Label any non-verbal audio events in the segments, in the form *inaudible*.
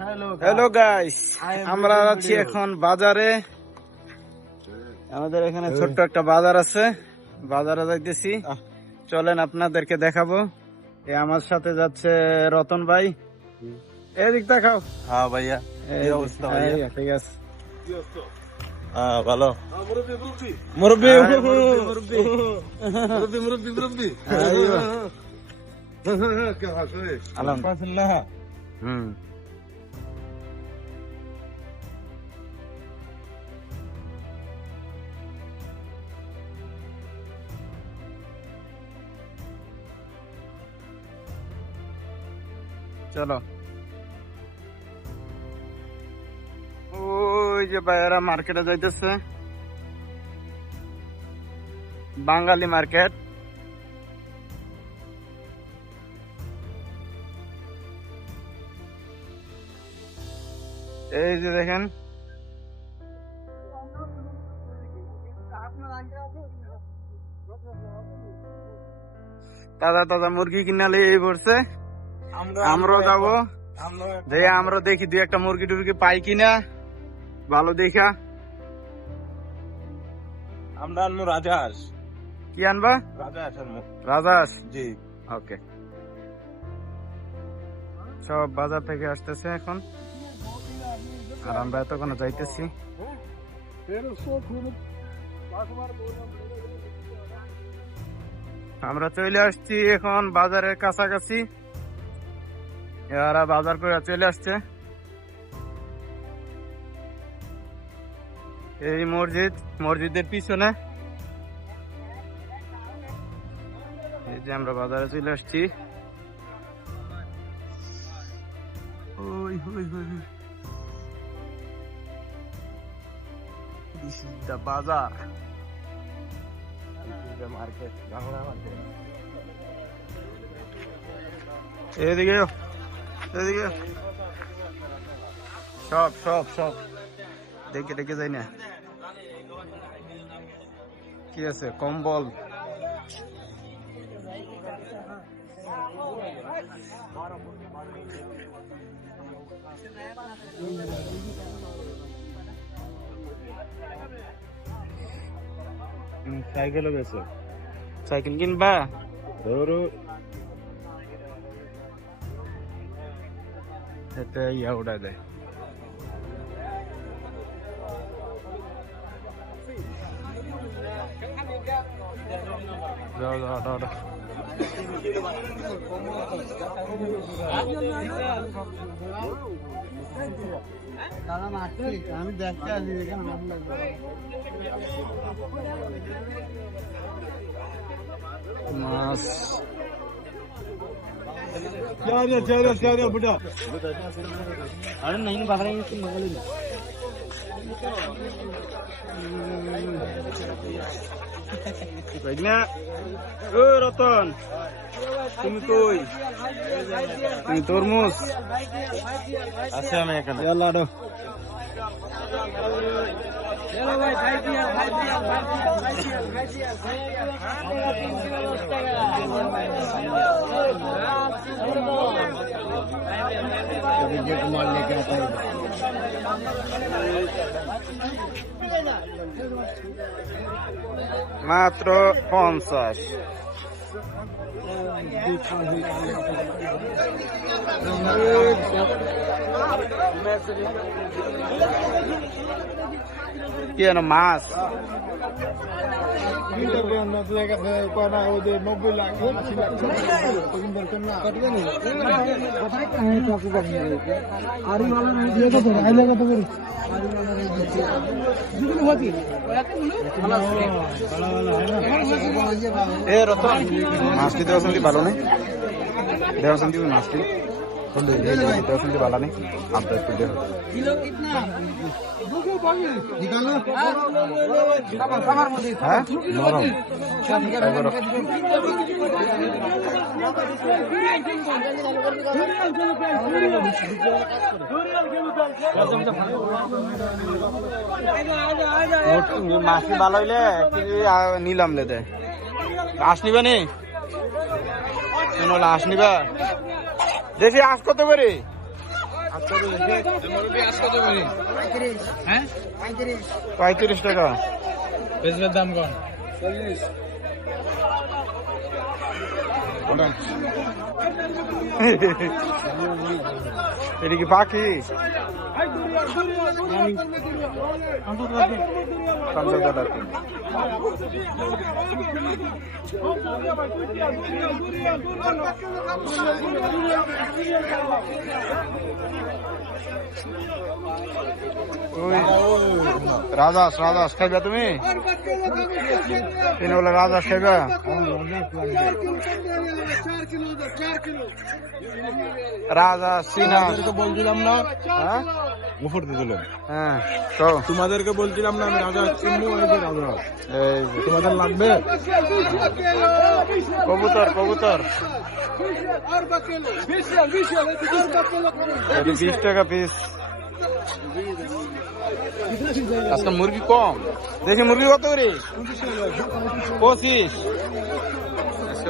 Hello guys আমরা আছি এখন বাজারে আমাদের এখানে ছোট্ট একটা বাজার আছে বাজারে যাইতেছি চলেন আপনাদেরকে দেখাবো এ আমার সাথে যাচ্ছে রতন ভাই এদিক দেখাও হ্যাঁ ভাইয়া এই অবস্থা ভাইয়া? ঠিক আছে হ্যাঁ ভালো মুরব্বি হ্যাঁ, মুরব্বি মুরব্বি মুরব্বি মুরব্বি আলহামদুলিল্লাহ হুম চলো। ওই যে ভাইয়েরা মার্কেটে যাইতেছে। বাঙালি মার্কেট। এই যে দেখেন। তাজা তাজা মুরগি কিনালে এই পড়ছে। আমরাও যাব। যে আমরা দেখি দুই একটা মুরগি টুরগি পাই কিনা। ভালো দেখা। আমরা আনমু রাজাস কি আনবা? রাজাস জি। ওকে। সব বাজার থেকে আসতেছে এখন। আর আমরা এতক্ষণ যাইতেছি। আমরা চলে আসছি এখন বাজারের কাছাকাছি। এরা বাজার করে চলে আসছে। এই মসজিদ, মসজিদের পিছনে। এই যে আমরা বাজারে চলে আসছি। ওই ওই এদিকে। সব সব সব দেখে দেখে যাই না কি আছে কম্বল সাইকেলও গেছে? সাইকেল কিনবা? ধরো। এটা ইয়া উড়া দেয়। যাও। আমি দেখতে আসি এখানে মাছ। अरे नहीं पकड़ेंगे तुम बगल में না ও রতন তুমি কই তুমি তরমুজ আছে আমি এখানে ইয়াল্লা আরো कुमार लेके आता है মাত্র পঞ্চাশ विजय कुमार लेकर কি যেন মাছ? আরই ভালো দিয়ে কত আইলে মাছটি তো ଦେହସନ୍ତି ବାଲ ନାହିଁ ଦେହସନ୍ତି ନାସ୍ତି ଦେହସନ୍ତି ବାଲା ନାହିଁ ଆମ ଦେଖୁ ଦେହ মাছি বালাইলে নিলাম লেদে আসনিবানি শুনো লাশ নিবা? দেখি আস কত করে? হ্যাঁ? পঁয়ত্রিশ টাকা। বেচবের দাম কম। *laughs* এটা কি পাখি রাজাস রাজাস খাইবা তুমি? রাজাস খাইবা? রাজা সিনা বলছিলাম না হ্যাঁ? মুফর দিলেন হ্যাঁ তো তোমাদেরকে বলছিলাম না আমি রাজা চিনবো রাজা? তোমাদের লাগবে? কবুতর কবুতর। বিশ টাকা পিস আজকে মুরগি কম। দেখি মুরগি কত করে? পঁচিশ।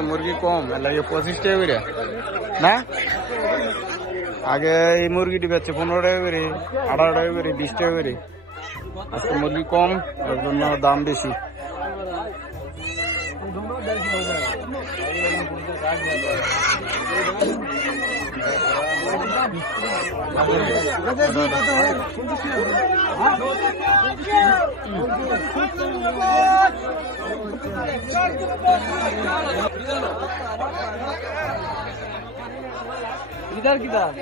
আজকে মুরগি কম লাগে পঁচিশ টাকা করে। না? আগে এই মুরগিটি বেচছে পনেরো টাকা করে, আঠারো টাকা করে, বিশ টাকা করে। আজকে মুরগি কম, এর জন্য দাম বেশি। ইধার কিধার?